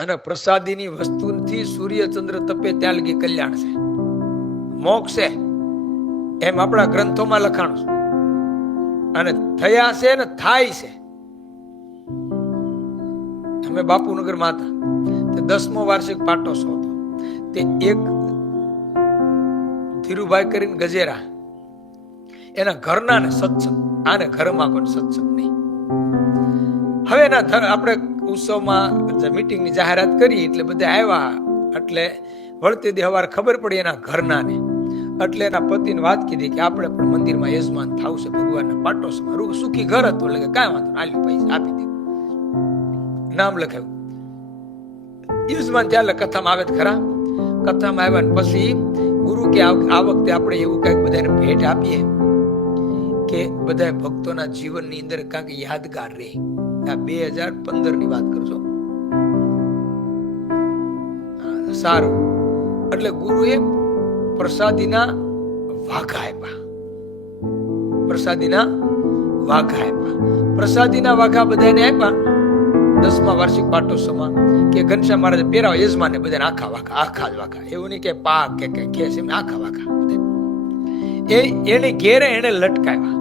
અને પ્રસાદીની વસ્તુથી સૂર્ય ચંદ્ર તપે ત્યાં લગી કલ્યાણ છે. મોક્ષ છે. એમ આપણા ગ્રંથોમાં લખાણું છે. અને થયા છે ને થાય છે. અમે બાપુનગરમાં હતા. તે દસમો વાર્ષિક પાટોત્સવ હતો. તે એક ધીરુભાઈ કરીને ગજેરા. એના ઘરના ને સત્સંગ. આને ઘરમાં કોઈ સત્સંગ નહીં. હવે એના આપણે ઉત્સવમાં મીટિંગની જાહેરાત કરી એટલે બધા આવ્યા. એટલે વળતી દી હવાર ખબર પડી એના ઘરનાને. એટલે એના પતિને વાત કીધી કે આપણે પણ મંદિરમાં યજમાન થાવ છે. ભગવાનના પાટોસમાં રૂ સુખી ઘર હતું, એટલે કાંઈ વાંધો આલ્યું પૈસા આપી દીધું. નામ લખાયું. યજમાન ત્યારે કથામાં આવે ખરા. કથામાં આવ્યા ને પછી ગુરુ કે આ વખતે આપણે એવું કંઈક બધાને ભેટ આપીએ કે બધા ભક્તોના જીવનની અંદર કાંઈક યાદગાર રહે. આ બે હજાર પંદરની વાત કરશો સારું. એટલે ગુરુએ પ્રસાદીના વાઘા આપ્યા. પ્રસાદીના વાઘા આપ્યા. પ્રસાદીના વાઘા બધાને આપ્યા. દસમા વાર્ષિક પાટોત્સવમાં કે ઘનશ્યામ મહારાજ પહેરાવ યજમાને બધાને આખા વાઘા, આખા જ વાઘા. એવું નહીં કે પાક કે કે ખેસ એમ આખા વાઘા. એ એને ઘેરે એને લટકાવ્યા.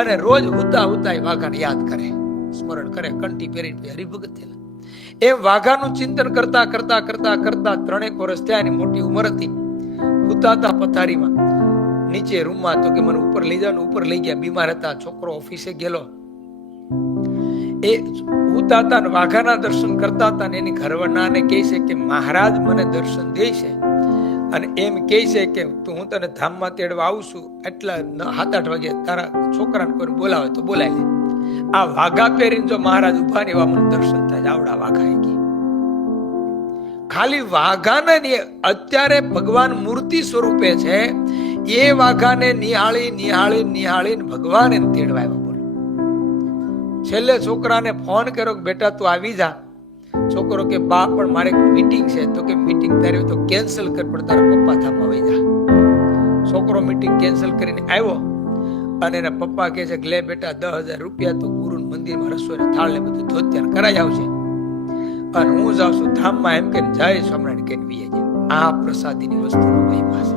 અને રોજ ઉતા ઉતા એ વાઘાને યાદ કરે. સ્મરણ કરે, કંઠી પહેરીને હરિભગત થયેલા. એમ વાઘાનું ચિંતન કરતા કરતા કરતા કરતા ત્રણેક વર્ષ થયા એની મોટી ઉંમર હતી. ઉતાતા પથારીમાં, નીચે રૂમમાં, તો કે મને ઉપર લઈ જાવ ઉપર લઈ ગયા, બીમાર હતા, છોકરો ઓફિસે ગયેલો. એ ઉતાતા વાઘાના દર્શન કરતા હતા ને એની ઘરવાળાને કહે છે કે, મહારાજ મને દર્શન દે છે. અને એમ કહે છે કે, તું, હું તને ધામમાં તેડવા આવું છું. એટલા સાત, આઠ વાગે તારા છોકરાને કોઈ બોલાવે તો બોલાય લે. આ વાઘા પહેરીને જો મહારાજ ઊભા એવા મને દર્શન થાય, આવડા વાઘા એ ખાલી વાઘાને અત્યારે ભગવાન મૂર્તિ સ્વરૂપે છે, એ વાઘાને નિહાળી નિહાળી નિહાળી ભગવાન એને તેડવા આવ્યા બોલો. છેલ્લે છોકરાને ફોન કર્યો કે બેટા તું આવી જા. છોકરો કે, બા, પણ મારે મીટિંગ છે. તો કે મીટિંગ તારી તો કેન્સલ કર, પણ તારા પપ્પા થામ આવી જા. છોકરો મીટિંગ કેન્સલ કરીને આવ્યો. અને એના પપ્પા કહે છે, લે બેટા, દસ હજાર રૂપિયા તો ગુરુ મંદિરમાં રસોઈ થાળ ને બધું ધોત્યાર કરાઈ આવશે અને હું જાઉં છું ધામમાં, એમ કે જય સ્વામિનારાયણ કે આ પ્રસાદીની વસ્તુનો મહિમા છે.